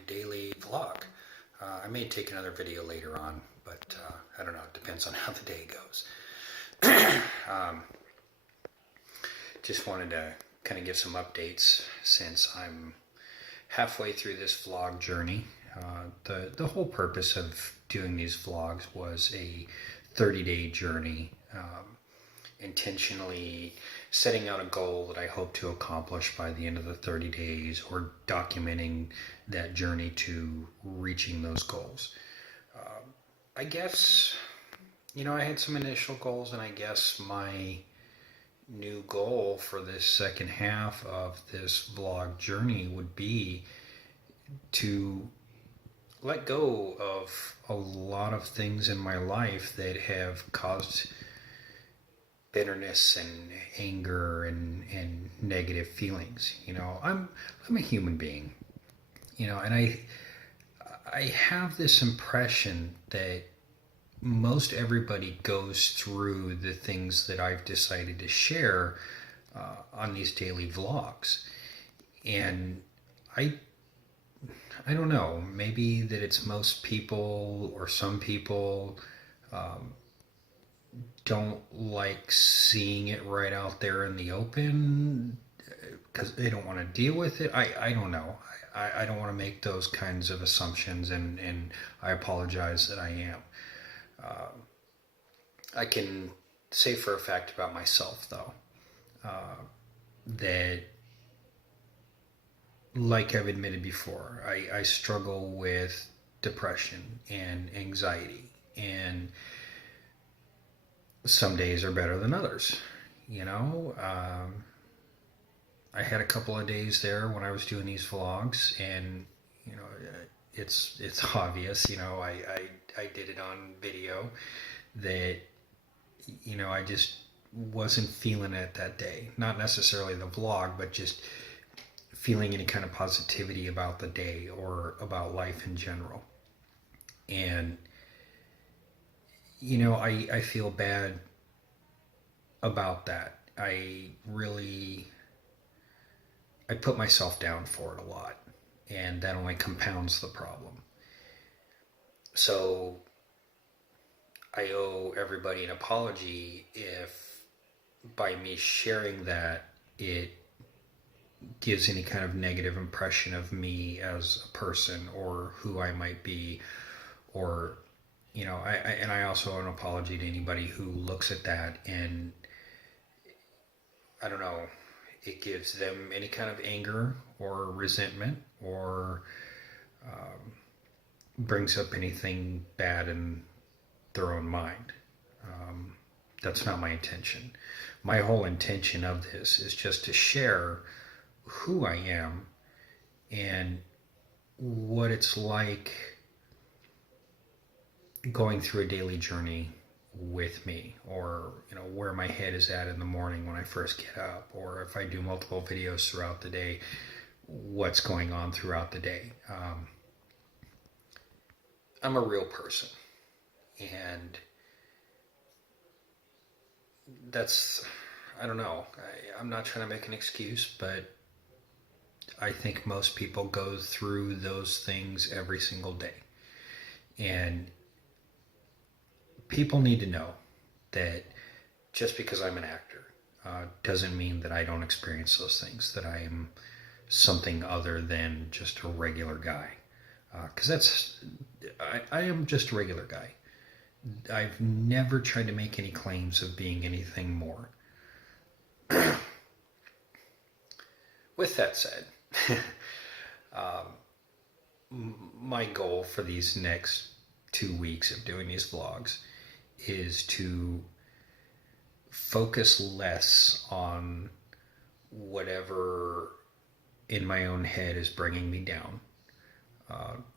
daily vlog. I may take another video later on, but I don't know, it depends on how the day goes. Just wanted to kind of give some updates since I'm halfway through this vlog journey. The whole purpose of doing these vlogs was a 30-day journey, intentionally setting out a goal that I hope to accomplish by the end of the 30 days, or documenting that journey to reaching those goals. I guess, I had some initial goals, and I guess my new goal for this second half of this vlog journey would be to let go of a lot of things in my life that have caused bitterness and anger and negative feelings. I'm a human being, and I have this impression that most everybody goes through the things that I've decided to share on these daily vlogs. And I don't know, maybe that it's most people or some people don't like seeing it right out there in the open because they don't want to deal with it. I don't know. I don't want to make those kinds of assumptions, and I apologize that I am. I can say for a fact about myself, though, that, like I've admitted before, I struggle with depression and anxiety, and some days are better than others. I had a couple of days there when I was doing these vlogs, and it's obvious. I did it on video that I just wasn't feeling it that day. Not necessarily the vlog, but just feeling any kind of positivity about the day or about life in general. And I feel bad about that. I put myself down for it a lot, and that only compounds the problem. So I owe everybody an apology if by me sharing that it gives any kind of negative impression of me as a person or who I might be, or I also owe an apology to anybody who looks at that and, I don't know, it gives them any kind of anger or resentment, or brings up anything bad in their own mind. That's not my intention. My whole intention of this is just to share who I am and what it's like going through a daily journey with me, or where my head is at in the morning when I first get up, or if I do multiple videos throughout the day, what's going on throughout the day. I'm a real person, and that's, I don't know, I'm not trying to make an excuse, but I think most people go through those things every single day. And people need to know that just because I'm an actor doesn't mean that I don't experience those things, that I am something other than just a regular guy. Because I am just a regular guy. I've never tried to make any claims of being anything more. With that said, my goal for these next 2 weeks of doing these vlogs is to focus less on whatever in my own head is bringing me down,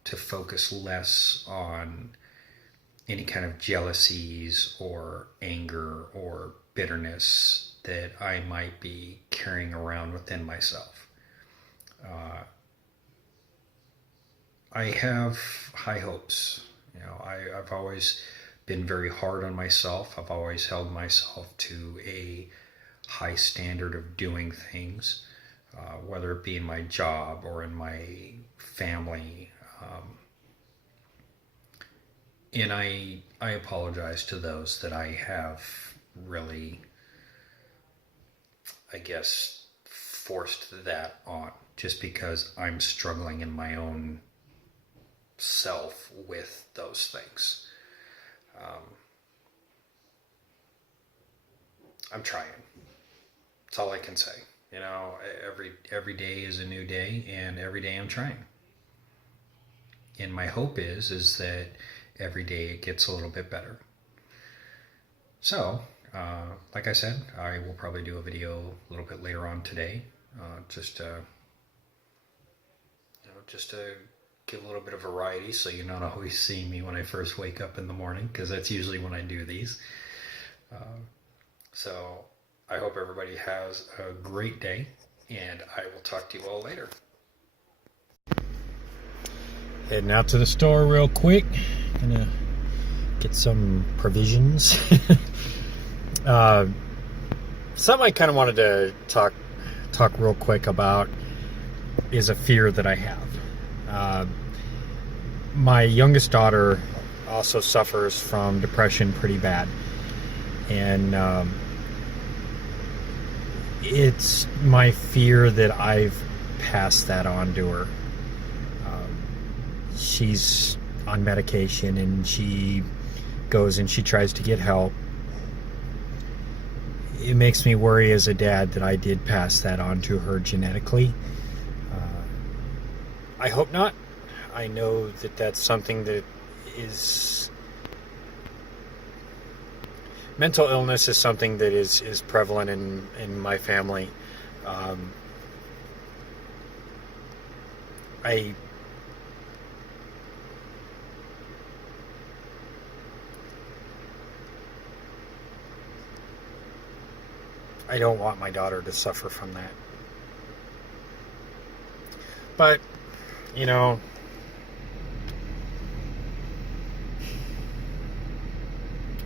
to focus less on any kind of jealousies or anger or bitterness that I might be carrying around within myself. I have high hopes. I've always been very hard on myself. I've always held myself to a high standard of doing things. whether it be in my job or in my family. And I apologize to those that I have really, I guess, forced that on, just because I'm struggling in my own self with those things. I'm trying. That's all I can say. You know, every day is a new day, and every day I'm trying. And my hope is that every day it gets a little bit better. So, like I said, I will probably do a video a little bit later on today, just to give a little bit of variety, so you're not always seeing me when I first wake up in the morning, because that's usually when I do these. So I hope everybody has a great day, and I will talk to you all later. Heading out to the store real quick. Gonna get some provisions. Something I kind of wanted to talk real quick about is a fear that I have. My youngest daughter also suffers from depression pretty bad, and it's my fear that I've passed that on to her. She's on medication, and she goes and she tries to get help. It makes me worry as a dad that I did pass that on to her genetically. I hope not. I know that that's something that is... Mental illness is something that is prevalent in my family. I don't want my daughter to suffer from that. But, you know,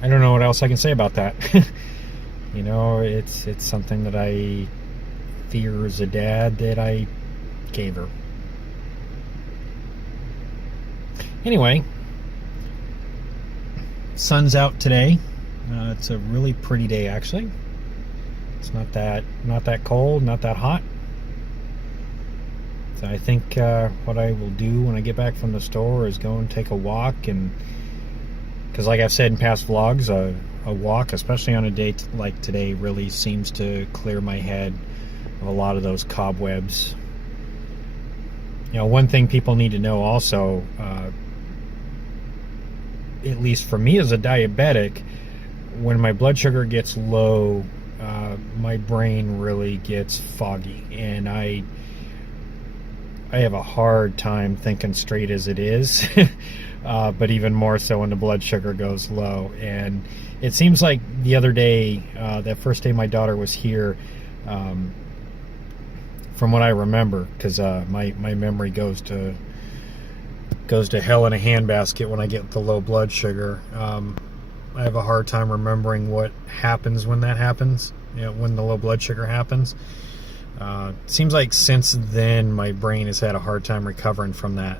I don't know what else I can say about that. You know, it's something that I fear as a dad that I gave her. Anyway, sun's out today. It's a really pretty day, actually. It's not that cold, not that hot. So I think what I will do when I get back from the store is go and take a walk, and because like I've said in past vlogs, a walk, especially on a day like today, really seems to clear my head of a lot of those cobwebs. You know, one thing people need to know also, at least for me as a diabetic, when my blood sugar gets low, my brain really gets foggy, and I have a hard time thinking straight as it is. But even more so when the blood sugar goes low. And it seems like the other day, that first day my daughter was here, from what I remember, because my memory goes to hell in a handbasket when I get the low blood sugar. I have a hard time remembering what happens when that happens, you know, when the low blood sugar happens. Seems like since then my brain has had a hard time recovering from that.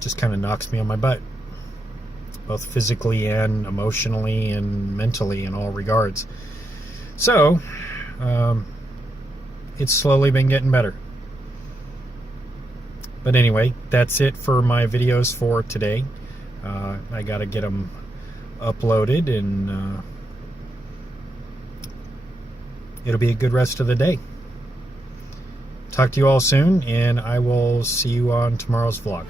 Just kind of knocks me on my butt, both physically and emotionally and mentally in all regards. So it's slowly been getting better. But anyway, that's it for my videos for today. I gotta get them uploaded, and it'll be a good rest of the day. Talk to you all soon, and I will see you on tomorrow's vlog.